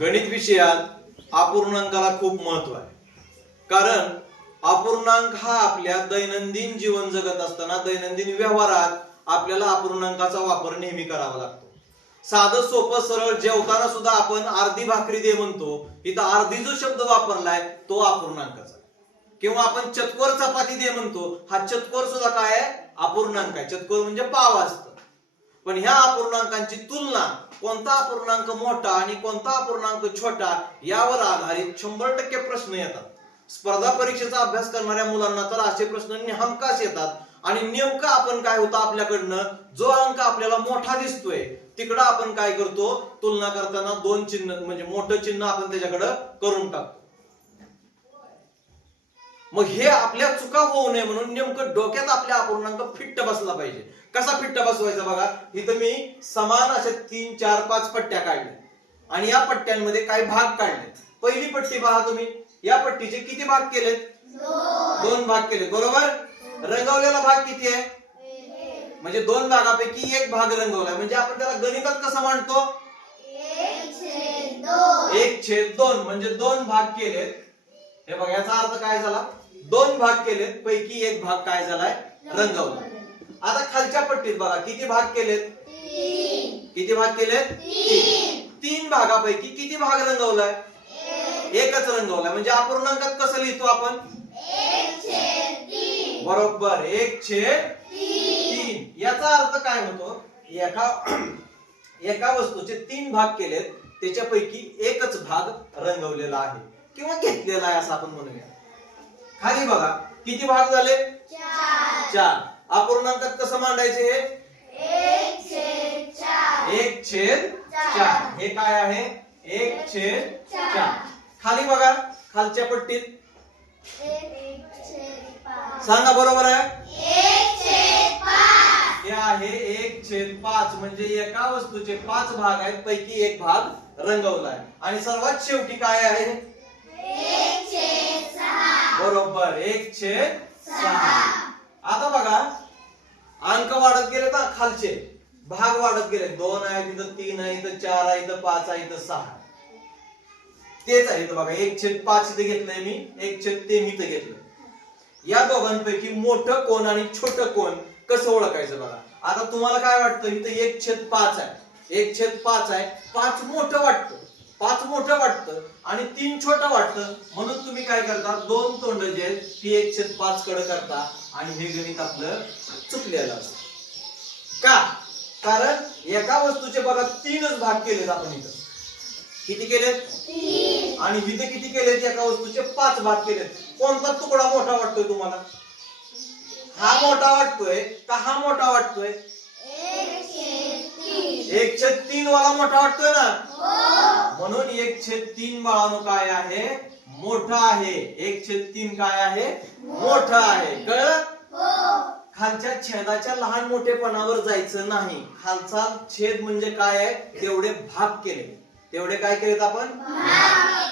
गणित विषयात अपूर्णांकाला खूप महत्त्व आहे. कारण अपूर्णांक हा आपल्या दैनंदिन जीवन जगत असताना दैनंदिन व्यवहारात आपल्याला अपूर्णांकाचा वापर नेहमी करावा लागतो. साधं सोपं सरळ जेवताना सुद्धा आपण अर्धी भाकरी दे म्हणतो. इथं अर्धी जो शब्द वापरलाय तो अपूर्णांकाचा. किंवा आपण चतकोर चपाती दे म्हणतो हा चतकोर सुद्धा काय आहे? अपूर्णांक आहे. चतकोर म्हणजे पाव असतं. पण ह्या अपूर्णांकांची तुलना कोणता अपूर्णांक मोठा आणि कोणता अपूर्णांक छोटा यावर आधारित शंभर टक्के प्रश्न येतात. स्पर्धा परीक्षेचा अभ्यास करणाऱ्या मुलांना तर असे प्रश्न हमखास येतात. आणि नेमकं आपण काय होतं आपल्याकडनं? जो अंक आपल्याला मोठा दिसतोय तिकडं आपण काय करतो? तुलना करताना दोन चिन्ह म्हणजे मोठं चिन्ह आपण त्याच्याकडं करून टाकतो. मग हे आपल्या चुका होऊ नये म्हणून नेमकं डोक्यात आपल्या अपूर्णांक फिट्ट बसला पाहिजे. कसा फिट्ट बसवायचा बघा? इथं मी समान असे तीन चार पाच पट्ट्या काढल्या. आणि या पट्ट्यांमध्ये काही भाग काढले. पहिली पट्टी पहा तुम्ही. या पट्टीचे किती भाग केलेत? दोन. भाग केले. बरोबर? रंगवलेला भाग किती आहे? म्हणजे दोन भागापैकी एक भाग रंगवलाय. म्हणजे आपण त्याला गणितात कसं मांडतो? एक छेद दोन. म्हणजे दोन भाग केलेत. हे बघा याचा अर्थ काय झाला? दोन भाग केलेत पैकी एक भाग काय झालाय? रंगवला. आता खालच्या पट्टीत बघा किती भाग केलेत? किती भाग केलेत? तीन. तीन भागापैकी किती भाग रंगवलाय? एकच रंगवलाय. म्हणजे अपूर्णांकात कसं लिहितो आपण? बरोबर एक छेद तीन. याचा अर्थ काय होतो? एका एका वस्तूचे तीन भाग केलेत त्याच्यापैकी एकच भाग रंगवलेला आहे. किंवा घेतलेला आहे असं आपण म्हणूया. खाली बघा. किती भाग झाले? चार. अपूर्णांकात कसं मांडायचे हे? एक छेद चार. हे काय आहे? एक छेद चार. खाली बघा. खालच्या पट्टीत. सांगा बरोबर आहे? हे आहे एक छेद पाच. म्हणजे एका वस्तूचे पाच भाग आहेत पैकी एक भाग रंगवलाय. आणि सर्वात शेवटी काय आहे? बरोबर एक छेद सहा. आता बघा अंक वाढत गेले ना खालचे. भाग वाढत गेले. दोन आहे इथं तीन आहे इथं चार आहे इथं पाच आहे इथं सहा. तेच आहे इथं बघा. एक छेद पाच इथं घेतलंय मी. एक छेद ते मी इथं घेतलं या दोघांपैकी मोठं कोण आणि छोट कोण कसं ओळखायचं बघा? आता तुम्हाला काय वाटतं? इथं एक छेद पाच आहे. एक छेद पाच आहे. पाच मोठं वाटतं. मोठं वाटतं आणि तीन छोटं वाटतं. म्हणून तुम्ही काय करता? दोन तोंड जे आहेत ती एक छेद पाच कडे करता आणि हे गणित आपलं चुकलेलं असतं. का? कारण एका वस्तूचे बघा तीनच भाग केलेत आपण इथं. किती केलेत? आणि इथे किती केलेत? एका वस्तूचे पाच भाग केलेत. कोणता तुकडा मोठा वाटतोय तुम्हाला? हा मोठा वाटतोय का हा मोठा वाटतोय? एक छेद तीन. वाला मोठा वाटतोय ना? म्हणून एक छेद तीन बाळानो काय आहे? मोठा आहे. एक छेद तीन काय आहे? मोठा आहे. कळलं? खालच्या छेदाच्या लहान मोठेपणावर जायचं नाही. खालचा छेद म्हणजे काय आहे? तेवढे भाग केले. तेवढे काय केलेत आपण?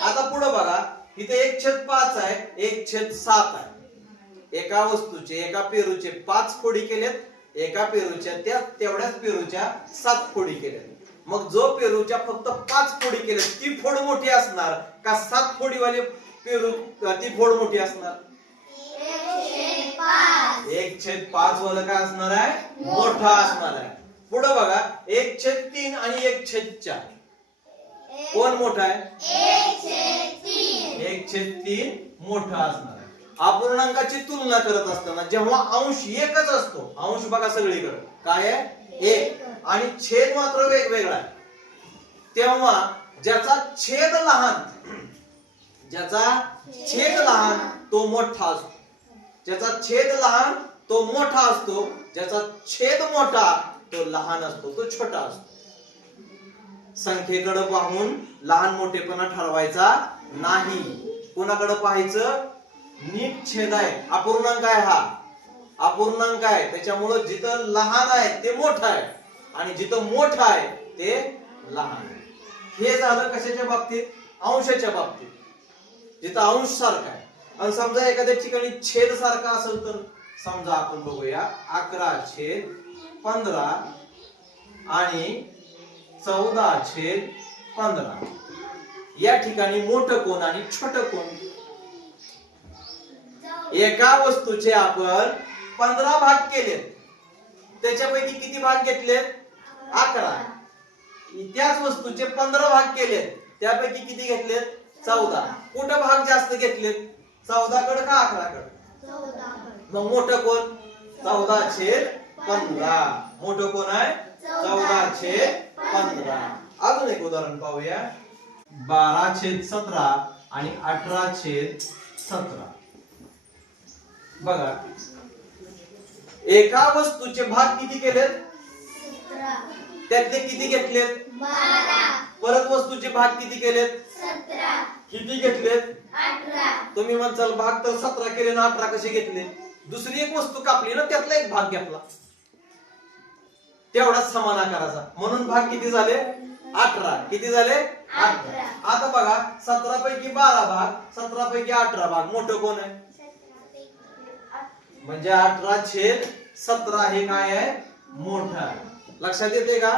आता पुढे बघा. इथे एक छेद पाच आहे. एक छेद सात आहे. एका वस्तूचे एका पेरूचे पाच फोडी केलेत. एका पेरूच्या त्या तेवढ्याच पेरूच्या सात फोडी केल्यात मग जो पेरूच्या फक्त पाच फोडी केल्या ती फोड मोठी असणार का सात फोडीवाले पेरू ती फोड मोठी असणार? एक छेद पाच वाला काय असणार आहे? मोठा असणार आहे. पुढे बघा एक छेद तीन आणि एक छेद चार. कोण मोठा आहे? एक छेद तीन मोठा असणार आहे. अपूर्णांकाची तुलना करत असताना जेव्हा अंश एकच असतो अंश बघा सगळीकडे. काय आहे? एक. आणि छेद मात्र वेगवेगळा आहे. तेव्हा ज्याचा छेद लहान ज्याचा छेद लहान तो मोठा असतो. ज्याचा छेद लहान तो मोठा असतो ज्याचा छेद मोठा तो लहान असतो तो छोटा असतो. संख्येकडे पाहून लहान मोठेपणा ठरवायचा नाही. कोणाकडे पाहायचं? नीट छेद आहे. अपूर्णांक आहे हा. अपूर्णांक आहे. त्याच्यामुळं जिथं लहान आहे ते मोठं आहे. आणि जिथं मोठं आहे ते लहान हे झालं कशाच्या बाबतीत? अंशाच्या बाबतीत. जिथं अंश सारखा आहे. आणि समजा एखाद्या ठिकाणी छेद सारखा असेल तर समजा आपण बघूया अकरा छेद पंधरा आणि चौदा छेद पंधरा. या ठिकाणी मोठं कोण आणि छोट कोण एका वस्तूचे आपण पंधरा भाग केलेत. त्याच्यापैकी किती भाग घेतलेत? अकरा. त्याच वस्तूचे पंधरा भाग केलेत. त्यापैकी किती घेतलेत? चौदा. कुठं भाग जास्त घेतलेत? चौदा कड का अकरा कड मग मोठं कोण? चौदा छेद पंधरा. मोठं कोण आहे? चौदा छेद पंधरा. अजून एक उदाहरण पाहूया. बारा छेद सतरा आणि अठरा छेद सतरा. बघा. एका वस्तूचे भाग किती केलेत? त्यातले किती घेतलेत? परत वस्तूचे भाग किती केलेत? किती घेतलेत? तुम्ही म्हणसाल भाग तर सतरा केले ना अठरा कसे घेतले? दुसरी एक वस्तू कापली ना त्यातला एक भाग घेतला. तेवढाच समान आकाराचा. म्हणून भाग किती झाले? अठरा. किती झाले? आता बघा सतरा पैकी बारा भाग सतरा पैकी अठरा भाग. मोठं कोण आहे? म्हणजे अठरा छेद सतरा हे काय आहे? मोठं आहे. लक्षात येते का?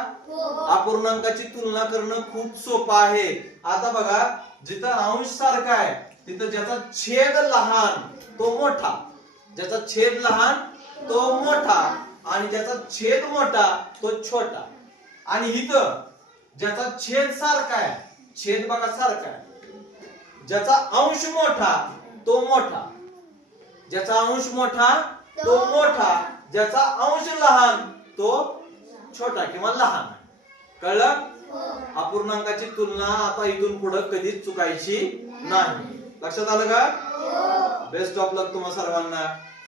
अपूर्णांकाची तुलना करणं खूप सोपं आहे. आता बघा जिथं अंश सारखा आहे तिथं ज्याचा छेद लहान तो मोठा. ज्याचा छेद लहान तो मोठा. आणि ज्याचा छेद मोठा तो छोटा. आणि इथं ज्याचा छेद सारखा आहे छेद बघा सारखा आहे. ज्याचा अंश मोठा तो मोठा. ज्याचा अंश मोठा तो मोठा. ज्याचा अंश लहान तो छोटा किंवा लहान कळलं? अपूर्णांकाची तुलना आता इथून पुढे कधीच चुकायची नाही. लक्षात आलं का? बेस्ट ऑफ लक तुम्हा सर्वांना.